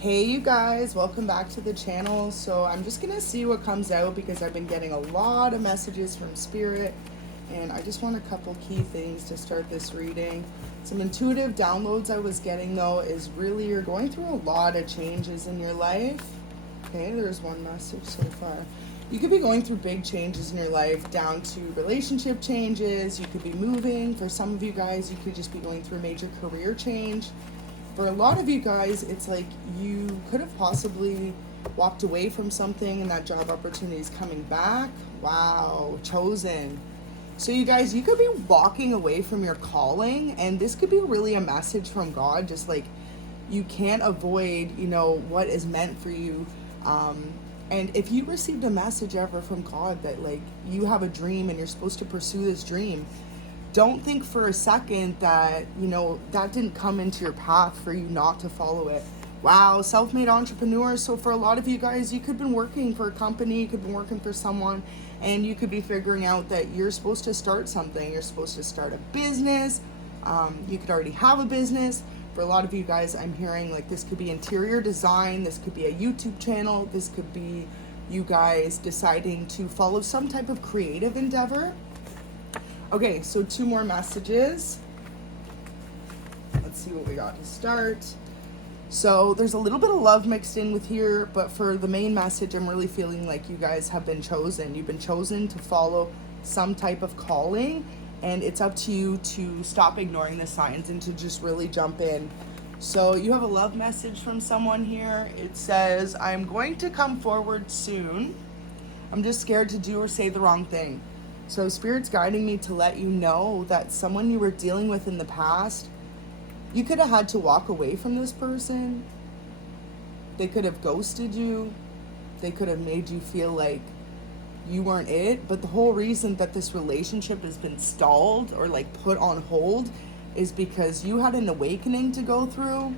Hey you guys, welcome back to the channel. So I'm just gonna see what comes out because I've been getting a lot of messages from Spirit and I just want a couple key things to start this reading. Some intuitive downloads I was getting though is really you're going through a lot of changes in your life. Okay, there's one message so far. You could be going through big changes in your life, down to relationship changes. You could be moving. For some of you guys, you could just be going through a major career change. For a lot of you guys, it's like you could have possibly walked away from something and that job opportunity is coming back. Wow, chosen. So you guys, you could be walking away from your calling, and this could be really a message from God, just like you can't avoid, what is meant for you. And if you received a message ever from God that like you have a dream and you're supposed to pursue this dream, don't think for a second that, that didn't come into your path for you not to follow it. Wow, self-made entrepreneurs. So for a lot of you guys, you could have been working for a company, you could have been working for someone, and you could be figuring out that you're supposed to start something. You're supposed to start a business. You could already have a business. For a lot of you guys, I'm hearing like this could be interior design, this could be a YouTube channel, this could be you guys deciding to follow some type of creative endeavor. Okay, so two more messages. Let's see what we got to start. So there's a little bit of love mixed in with here, but for the main message, I'm really feeling like you guys have been chosen. You've been chosen to follow some type of calling, and it's up to you to stop ignoring the signs and to just really jump in. So you have a love message from someone here. It says, I'm going to come forward soon. I'm just scared to do or say the wrong thing. So Spirit's guiding me to let you know that someone you were dealing with in the past, you could have had to walk away from this person. They could have ghosted you. They could have made you feel like you weren't it. But the whole reason that this relationship has been stalled or like put on hold is because you had an awakening to go through.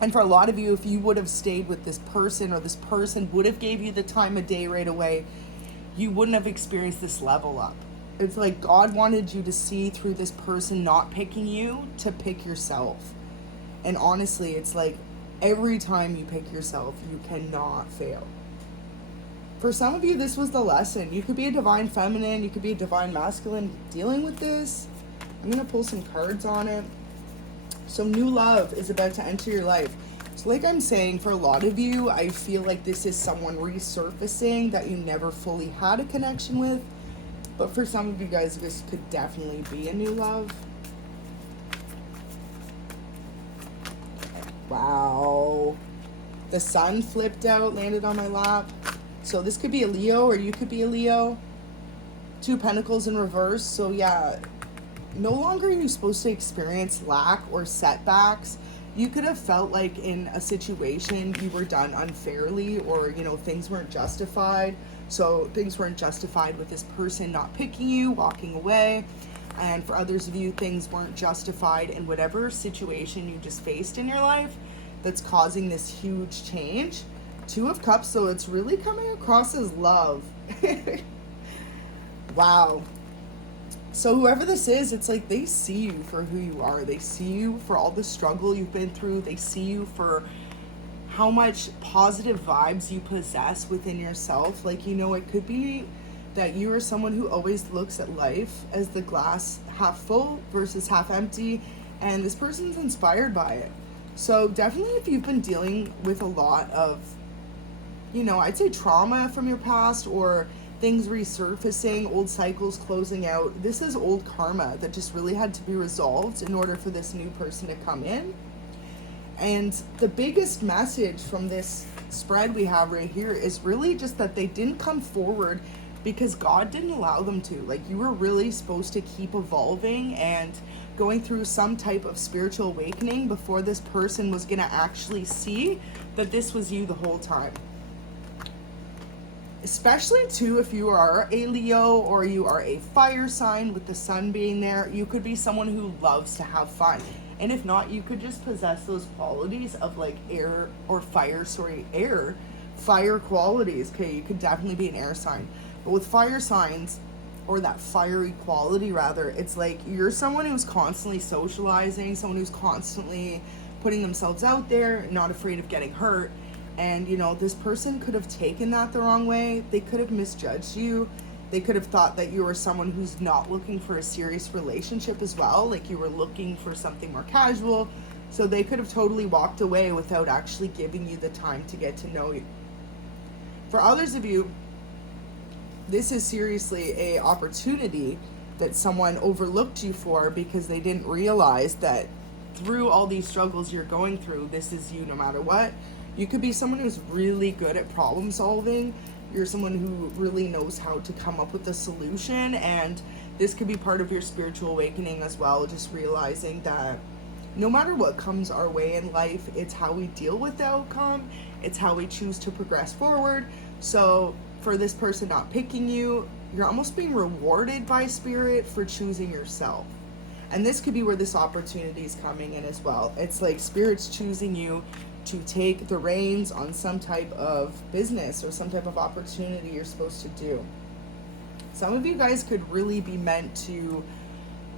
And for a lot of you, if you would have stayed with this person, or this person would have gave you the time of day right away, you wouldn't have experienced this level up. It's like God wanted you to see through this person not picking you to pick yourself. And honestly, it's like every time you pick yourself, you cannot fail. For some of you, this was the lesson. You could be a divine feminine, you could be a divine masculine dealing with this. I'm going to pull some cards on it. So new love is about to enter your life. So like I'm saying, for a lot of you, I feel like this is someone resurfacing that you never fully had a connection with. But for some of you guys, this could definitely be a new love. Wow. The sun flipped out, landed on my lap. So this could be a Leo, or you could be a Leo. Two Pentacles in reverse. So yeah, no longer are you supposed to experience lack or setbacks. You could have felt like in a situation you were done unfairly, or things weren't justified. So things weren't justified with this person not picking you, walking away. And for others of you, things weren't justified in whatever situation you just faced in your life that's causing this huge change. Two of Cups, so it's really coming across as love. Wow. So whoever this is, it's like they see you for who you are. They see you for all the struggle you've been through. They see you for how much positive vibes you possess within yourself. Like, it could be that you are someone who always looks at life as the glass half full versus half empty, and this person's inspired by it. So definitely if you've been dealing with a lot of, I'd say trauma from your past, or things resurfacing, old cycles closing out, this is old karma that just really had to be resolved in order for this new person to come in. And the biggest message from this spread we have right here is really just that they didn't come forward because God didn't allow them to. Like, you were really supposed to keep evolving and going through some type of spiritual awakening before this person was gonna actually see that this was you the whole time. Especially too, if you are a Leo or you are a fire sign with the sun being there, you could be someone who loves to have fun. And if not, you could just possess those qualities of like air qualities. Okay, you could definitely be an air sign. But with fire signs, or that fiery quality rather, it's like you're someone who's constantly socializing, someone who's constantly putting themselves out there, not afraid of getting hurt. And, you know, this person could have taken that the wrong way. They could have misjudged you. They could have thought that you were someone who's not looking for a serious relationship as well. Like you were looking for something more casual. So they could have totally walked away without actually giving you the time to get to know you. For others of you, this is seriously a opportunity that someone overlooked you for because they didn't realize that through all these struggles you're going through, this is you no matter what. You could be someone who's really good at problem solving. You're someone who really knows how to come up with a solution, and this could be part of your spiritual awakening as well, just realizing that no matter what comes our way in life, it's how we deal with the outcome, it's how we choose to progress forward. So for this person not picking you, you're almost being rewarded by spirit for choosing yourself. And this could be where this opportunity is coming in as well. It's like spirit's choosing you to take the reins on some type of business or some type of opportunity you're supposed to do. Some of you guys could really be meant to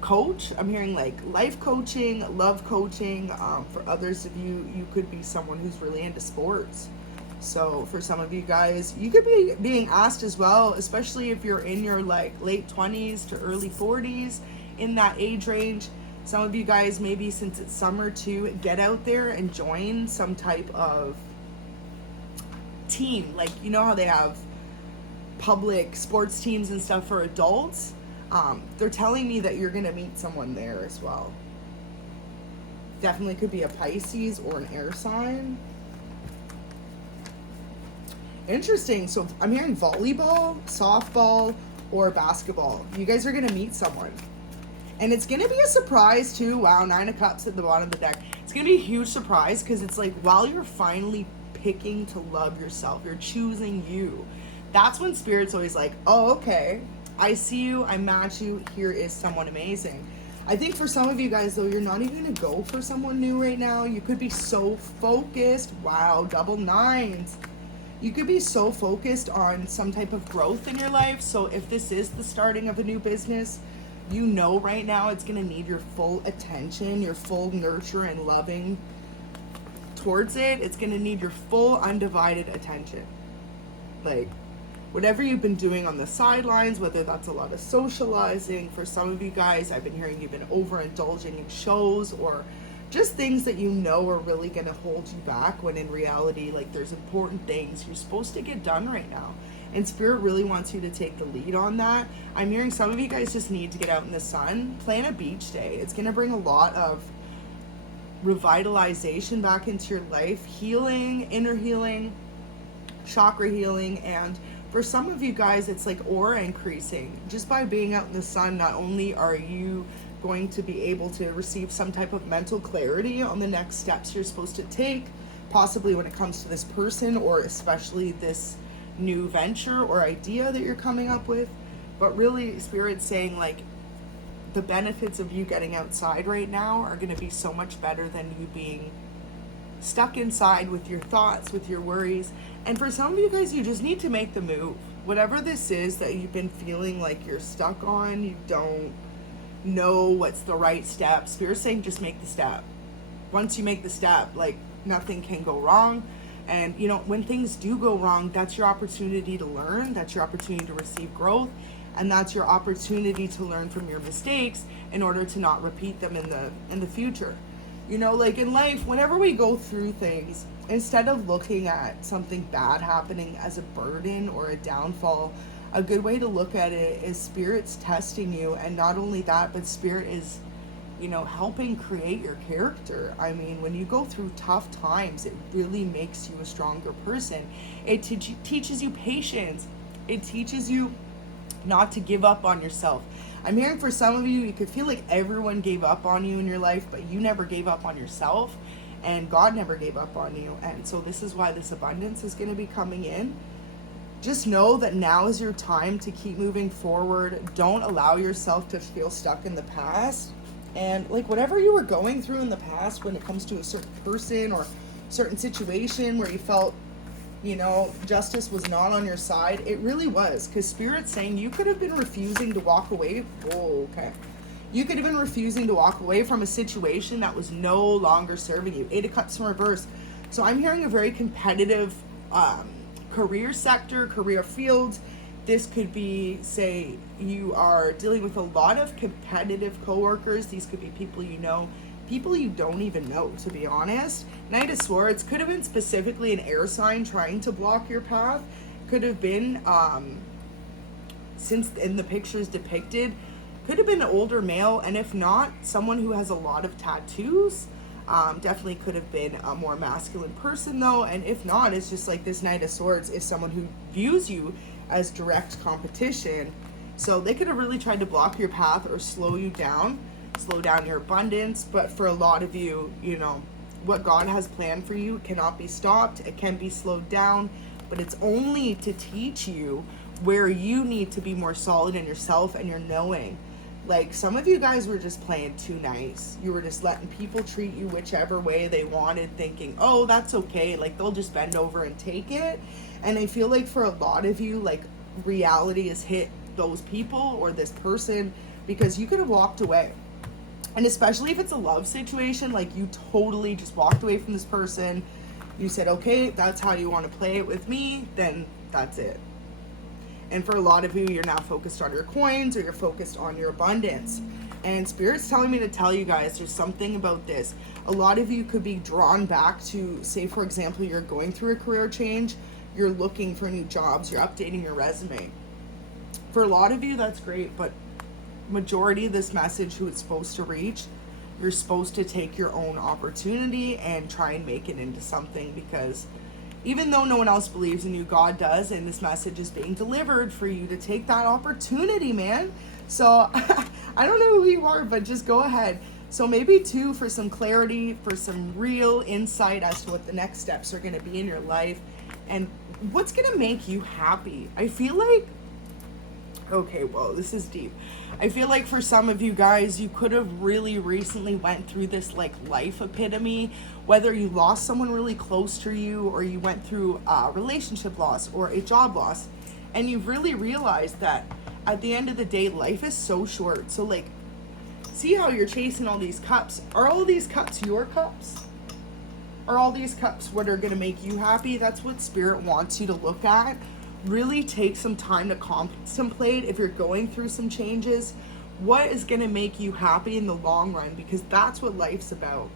coach. I'm hearing like life coaching, love coaching. For others of you, you could be someone who's really into sports. So for some of you guys, you could be being asked as well, especially if you're in your like late 20s to early 40s, in that age range. Some of you guys, maybe since it's summer too, get out there and join some type of team. Like, you know how they have public sports teams and stuff for adults? They're telling me that you're going to meet someone there as well. Definitely could be a Pisces or an air sign. Interesting. So I'm hearing volleyball, softball, or basketball. You guys are going to meet someone. And it's going to be a surprise too. Wow, 9 of Cups at the bottom of the deck. It's going to be a huge surprise because it's like while you're finally picking to love yourself, you're choosing you. That's when Spirit's always like, oh, okay, I see you, I match you, here is someone amazing. I think for some of you guys though, you're not even going to go for someone new right now. You could be so focused. Wow, double nines. You could be so focused on some type of growth in your life. So if this is the starting of a new business, you know right now it's going to need your full attention, your full nurture and loving towards it. It's going to need your full undivided attention. Like whatever you've been doing on the sidelines, whether that's a lot of socializing. For some of you guys, I've been hearing you've been overindulging in shows or just things that you know are really going to hold you back, when in reality, like there's important things you're supposed to get done right now. And Spirit really wants you to take the lead on that. I'm hearing some of you guys just need to get out in the sun, plan a beach day. It's going to bring a lot of revitalization back into your life, healing, inner healing, chakra healing. And for some of you guys, it's like aura increasing. Just by being out in the sun, not only are you going to be able to receive some type of mental clarity on the next steps you're supposed to take, possibly when it comes to this person or especially this new venture or idea that you're coming up with, but really Spirit's saying like the benefits of you getting outside right now are going to be so much better than you being stuck inside with your thoughts, with your worries. And for some of you guys, you just need to make the move. Whatever this is that you've been feeling like you're stuck on, you don't know what's the right step, Spirit's saying just make the step. Once you make the step, like nothing can go wrong. And you know, when things do go wrong, that's your opportunity to learn, that's your opportunity to receive growth, and that's your opportunity to learn from your mistakes in order to not repeat them in the future. You know, like in life, whenever we go through things, instead of looking at something bad happening as a burden or a downfall, a good way to look at it is Spirit's testing you. And not only that, but Spirit is, you know, helping create your character. I mean, when you go through tough times, it really makes you a stronger person. It teaches you patience. It teaches you not to give up on yourself. I'm hearing for some of you, you could feel like everyone gave up on you in your life, but you never gave up on yourself, and God never gave up on you. And so this is why this abundance is going to be coming in. Just know that now is your time to keep moving forward. Don't allow yourself to feel stuck in the past. And like whatever you were going through in the past when it comes to a certain person or certain situation where you felt, you know, justice was not on your side, it really was. Because Spirit's saying you could have been refusing to walk away. Oh, okay. You could have been refusing to walk away from a situation that was no longer serving you. 8 of Cups in reverse. So I'm hearing a very competitive career sector, career field. This could be, say, you are dealing with a lot of competitive coworkers. These could be people you know, people you don't even know, to be honest. Knight of Swords could have been specifically an air sign trying to block your path. Could have been, since in the pictures depicted, could have been an older male, and if not, someone who has a lot of tattoos. Definitely could have been a more masculine person though, and if not, it's just like this Knight of Swords is someone who views you as direct competition. So they could have really tried to block your path or slow you down, slow down your abundance. But for a lot of you, you know, what God has planned for you cannot be stopped. It can be slowed down, but it's only to teach you where you need to be more solid in yourself and your knowing. Like, some of you guys were just playing too nice. You were just letting people treat you whichever way they wanted, thinking, oh, that's okay, like they'll just bend over and take it. And I feel like for a lot of you, like, reality has hit those people or this person, because you could have walked away. And especially if it's a love situation, like you totally just walked away from this person. You said, okay, that's how you want to play it with me, then that's it. And for a lot of you, you're now focused on your coins, or you're focused on your abundance. And Spirit's telling me to tell you guys, there's something about this. A lot of you could be drawn back to, say, for example, you're going through a career change, you're looking for new jobs, you're updating your resume. For a lot of you, that's great, but majority of this message, who it's supposed to reach, you're supposed to take your own opportunity and try and make it into something, because even though no one else believes in you, God does, and this message is being delivered for you to take that opportunity, man. So I don't know who you are, but just go ahead. So maybe too, for some clarity, for some real insight as to what the next steps are going to be in your life and what's going to make you happy. I feel like, okay, well, this is deep. I feel like for some of you guys, you could have really recently went through this like life epitome, whether you lost someone really close to you, or you went through a relationship loss or a job loss, and you've really realized that at the end of the day, life is so short. So like, see how you're chasing all these cups. Are all these cups your cups? Are all these cups what are going to make you happy? That's what Spirit wants you to look at. Really take some time to contemplate, if you're going through some changes, what is going to make you happy in the long run, because that's what life's about.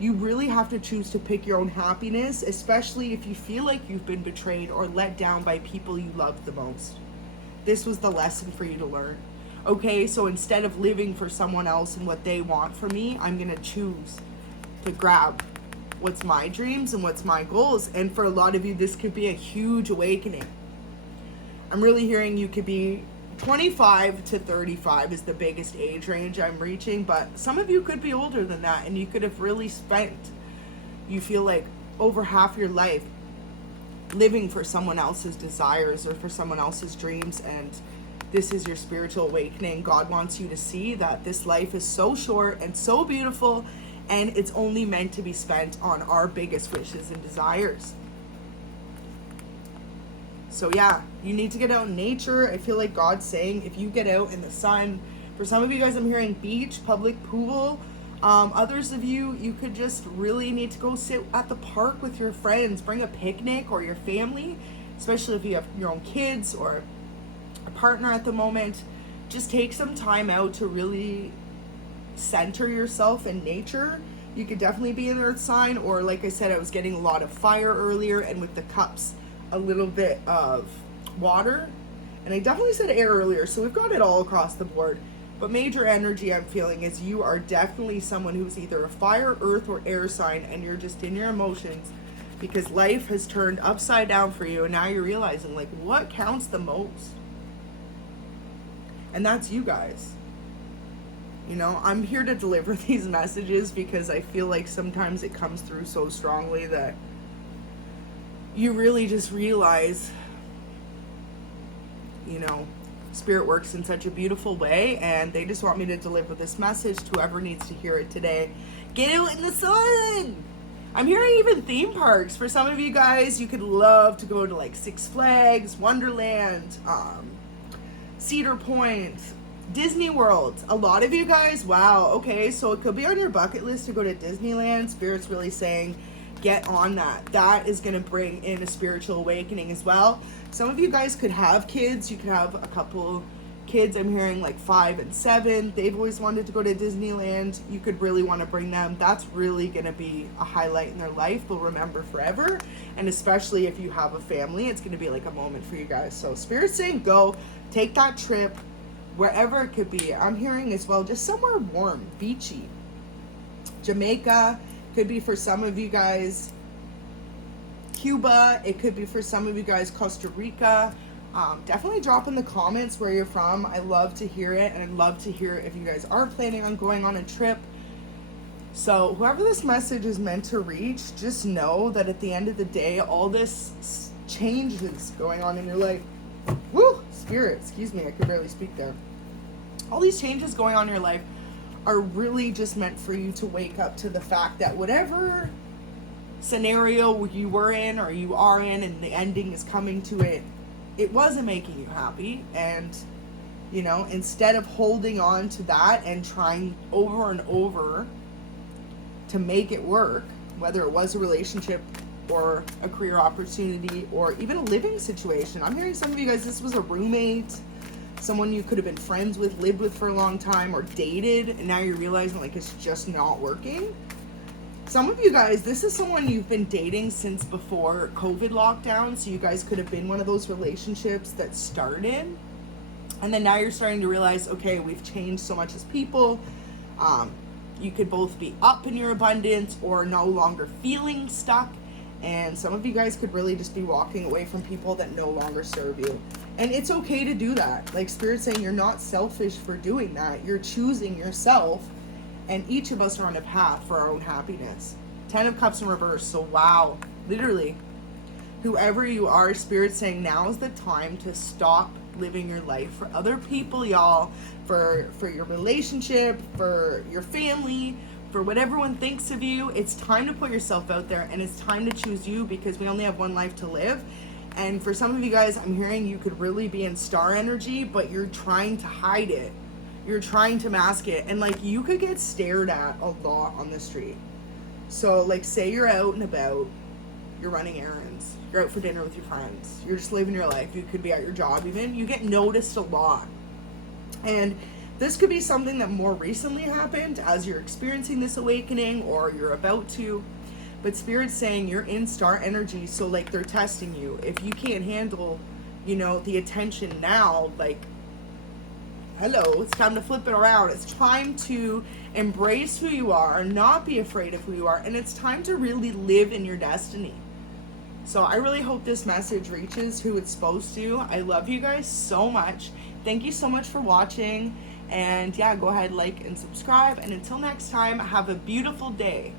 You really have to choose to pick your own happiness, especially if you feel like you've been betrayed or let down by people you love the most. This was the lesson for you to learn. Okay, so instead of living for someone else and what they want from me, I'm going to choose to grab what's my dreams and what's my goals. And for a lot of you, this could be a huge awakening. I'm really hearing you could be 25 to 35 is the biggest age range I'm reaching, but some of you could be older than that, and you could have really spent, you feel like, over half your life living for someone else's desires or for someone else's dreams. And this is your spiritual awakening. God wants you to see that this life is so short and so beautiful, and it's only meant to be spent on our biggest wishes and desires. So yeah, you need to get out in nature. I feel like God's saying, if you get out in the sun, for some of you guys, I'm hearing beach, public pool. Others of you, you could just really need to go sit at the park with your friends. Bring a picnic, or your family, especially if you have your own kids or a partner at the moment. Just take some time out to really center yourself in nature. You could definitely be an earth sign, or like I said, I was getting a lot of fire earlier, and with the cups, a little bit of water, and I definitely said air earlier, so we've got it all across the board. But major energy I'm feeling is you are definitely someone who's either a fire, earth, or air sign, and you're just in your emotions because life has turned upside down for you, and now you're realizing like what counts the most. And that's you guys. You know, I'm here to deliver these messages because I feel like sometimes it comes through so strongly that you really just realize, you know, Spirit works in such a beautiful way, and they just want me to deliver this message to whoever needs to hear it today. Get out in the sun! I'm hearing even theme parks. For some of you guys, you could love to go to like Six Flags, Wonderland, Cedar Point, Disney World. A lot of you guys, wow, okay, so it could be on your bucket list to go to Disneyland. Spirit's really saying get on that. That is going to bring in a spiritual awakening as well. Some of you guys could have kids. You could have a couple kids. I'm hearing like 5 and 7. They've always wanted to go to Disneyland. You could really want to bring them. That's really going to be a highlight in their life. They'll remember forever. And especially if you have a family, it's going to be like a moment for you guys. So Spirit's saying go, take that trip. Wherever it could be. I'm hearing as well, just somewhere warm, beachy. Jamaica could be for some of you guys. Cuba, it could be for some of you guys. Costa Rica. Definitely drop in the comments where you're from. I love to hear it, and I'd love to hear if you guys are planning on going on a trip. So whoever this message is meant to reach, just know that at the end of the day, all this change is going on in your life. Woo! Spirit, excuse me, I could barely speak there. All these changes going on in your life are really just meant for you to wake up to the fact that whatever scenario you were in or you are in and the ending is coming to it, it wasn't making you happy. And, you know, instead of holding on to that and trying over and over to make it work, whether it was a relationship or a career opportunity or even a living situation. I'm hearing some of you guys, this was a roommate, someone you could have been friends with, lived with for a long time, or dated, and now you're realizing like it's just not working. Some of you guys, this is someone you've been dating since before COVID lockdown, so you guys could have been one of those relationships that started, and then now you're starting to realize, okay, we've changed so much as people. You could both be up in your abundance or no longer feeling stuck. And some of you guys could really just be walking away from people that no longer serve you. And it's okay to do that. Like Spirit's saying, you're not selfish for doing that. You're choosing yourself. And each of us are on a path for our own happiness. 10 of Cups in reverse. So wow, literally, whoever you are, Spirit's saying now is the time to stop living your life for other people, y'all. For your relationship, for your family, for what everyone thinks of you. It's time to put yourself out there, and it's time to choose you, because we only have one life to live. And for some of you guys, I'm hearing you could really be in star energy, but you're trying to hide it. You're trying to mask it, and like you could get stared at a lot on the street. So like say you're out and about, you're running errands, you're out for dinner with your friends, you're just living your life, you could be at your job even, you get noticed a lot. And this could be something that more recently happened as you're experiencing this awakening or you're about to. But Spirit's saying you're in star energy, so like they're testing you. If you can't handle, you know, the attention now, like, hello, it's time to flip it around. It's time to embrace who you are, not be afraid of who you are, and it's time to really live in your destiny. So I really hope this message reaches who it's supposed to. I love you guys so much. Thank you so much for watching. And yeah, go ahead, like and subscribe. And until next time, have a beautiful day.